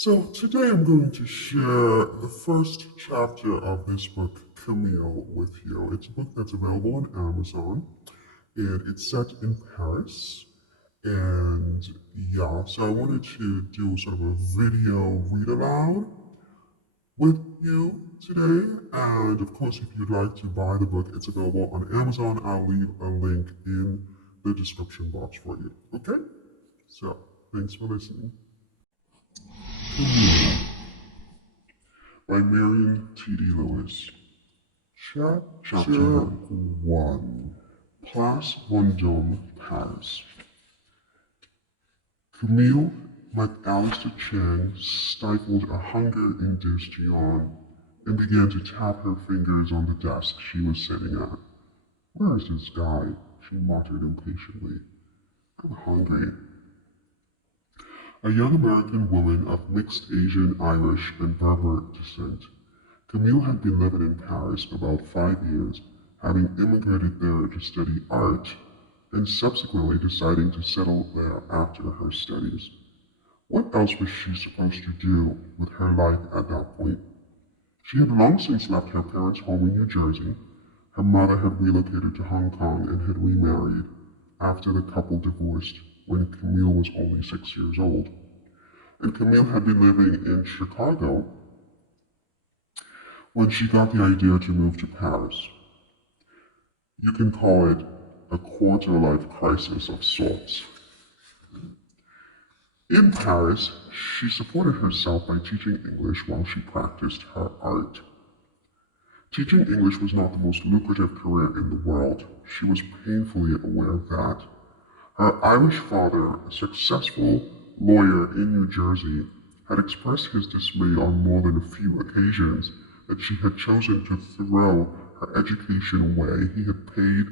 So today I'm going to share the first chapter of this book, Camille, with you. It's a book that's available on Amazon, and it's set in Paris. And yeah, so I wanted to do sort of a video read aloud with you today. And of course, if you'd like to buy the book, it's available on Amazon. I'll leave a link in the description box for you. Okay? So, thanks for listening. Camille by Marion T.D. Lewis. Chapter 1. Place Vendôme, Paris. Camille, like Alistair Chang, stifled a hunger-induced yawn and began to tap her fingers on the desk she was sitting at. "Where is this guy?" she muttered impatiently. "I'm hungry." A young American woman of mixed Asian, Irish, and Berber descent, Camille had been living in Paris about 5 years, having immigrated there to study art, and subsequently deciding to settle there after her studies. What else was she supposed to do with her life at that point? She had long since left her parents' home in New Jersey. Her mother had relocated to Hong Kong and had remarried after the couple divorced when Camille was only 6 years old. And Camille had been living in Chicago when she got the idea to move to Paris. You can call it a quarter-life crisis of sorts. In Paris, she supported herself by teaching English while she practiced her art. Teaching English was not the most lucrative career in the world. She was painfully aware of that. Her Irish father, a successful lawyer in New Jersey, had expressed his dismay on more than a few occasions that she had chosen to throw her education away. He had paid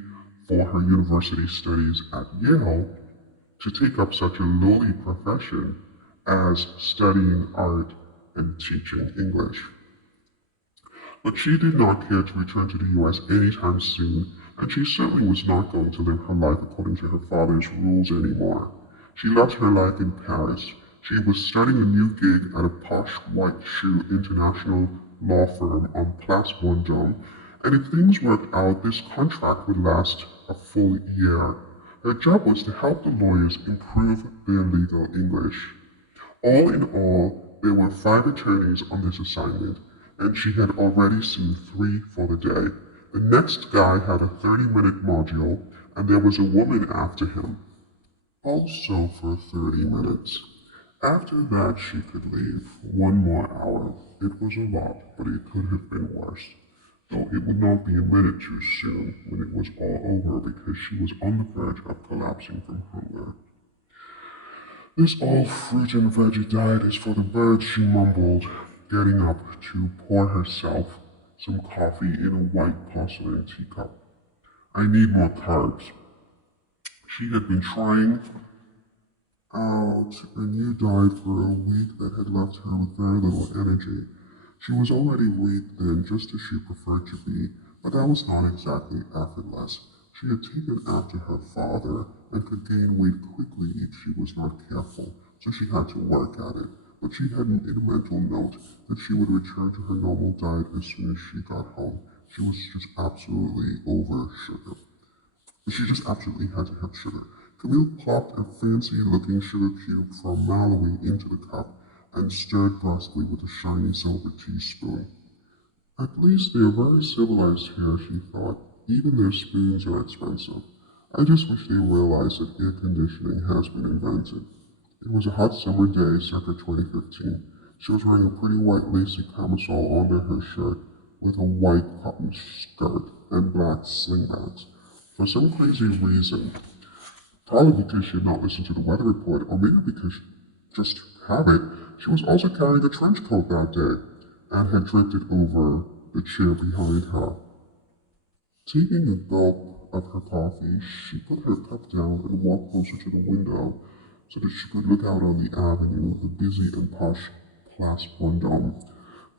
for her university studies at Yale to take up such a lowly profession as studying art and teaching English. But she did not care to return to the US anytime soon, and she certainly was not going to live her life according to her father's rules anymore. She loved her life in Paris. She was starting a new gig at a posh white shoe international law firm on Place Vendôme, and if things worked out, this contract would last a full year. Her job was to help the lawyers improve their legal English. All in all, there were 5 attorneys on this assignment, and she had already seen 3 for the day. The next guy had a 30-minute module, and there was a woman after him, also for 30 minutes. After that, she could leave. 1 more hour. It was a lot, but it could have been worse. Though it would not be a minute too soon when it was all over because she was on the verge of collapsing from hunger. "This all fruit and veggie diet is for the birds," she mumbled, getting up to pour herself some coffee in a white porcelain teacup. "I need more carbs." She had been trying out a new diet for a week that had left her with very little energy. She was already weak then, just as she preferred to be, but that was not exactly effortless. She had taken after her father and could gain weight quickly if she was not careful, so she had to work at it. But she had made a mental note that she would return to her normal diet as soon as she got home. She was just absolutely over sugar. She just absolutely had to have sugar. Camille popped a fancy-looking sugar cube from Malawi into the cup and stirred brusquely with a shiny silver teaspoon. "At least they are very civilized here," she thought. "Even their spoons are expensive. I just wish they realized that air conditioning has been invented." It was a hot summer day, circa 2015. She was wearing a pretty white lacy camisole under her shirt with a white cotton skirt and black slingbacks. For some crazy reason, probably because she had not listened to the weather report, or maybe because just habit, she was also carrying a trench coat that day, and had draped it over the chair behind her. Taking a gulp of her coffee, she put her cup down and walked closer to the window so that she could look out on the avenue, the busy and posh Place Vendôme.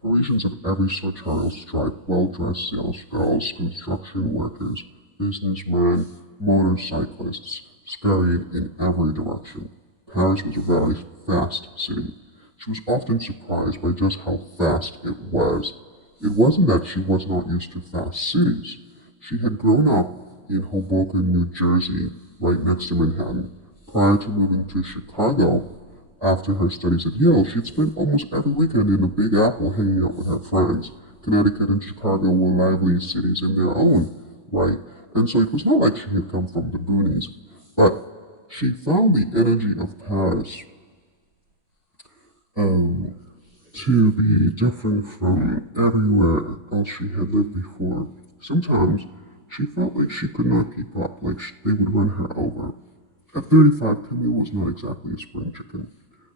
Parisians of every sartorial stripe, well-dressed salesgirls, construction workers, businessmen, motorcyclists, scurried in every direction. Paris was a very fast city. She was often surprised by just how fast it was. It wasn't that she was not used to fast cities. She had grown up in Hoboken, New Jersey, right next to Manhattan. Prior to moving to Chicago, after her studies at Yale, she had spent almost every weekend in the Big Apple hanging out with her friends. Connecticut and Chicago were lively cities in their own right, and so it was not like she had come from the boonies, but she found the energy of Paris um, to be different from everywhere else she had lived before. Sometimes she felt like she could not keep up, like they would run her over. At 35, Camille was not exactly a spring chicken,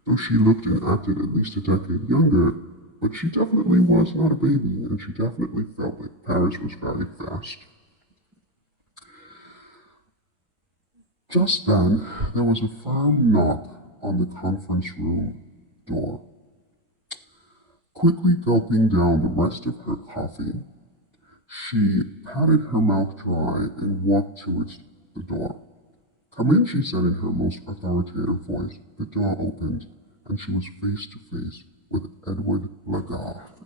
though she looked and acted at least a decade younger, but she definitely was not a baby, and she definitely felt like Paris was very fast. Just then, there was a firm knock on the conference room door. Quickly gulping down the rest of her coffee, she patted her mouth dry and walked towards the door. "Come in," she said in her most authoritative voice. The door opened, and she was face to face with Edward Lagarde.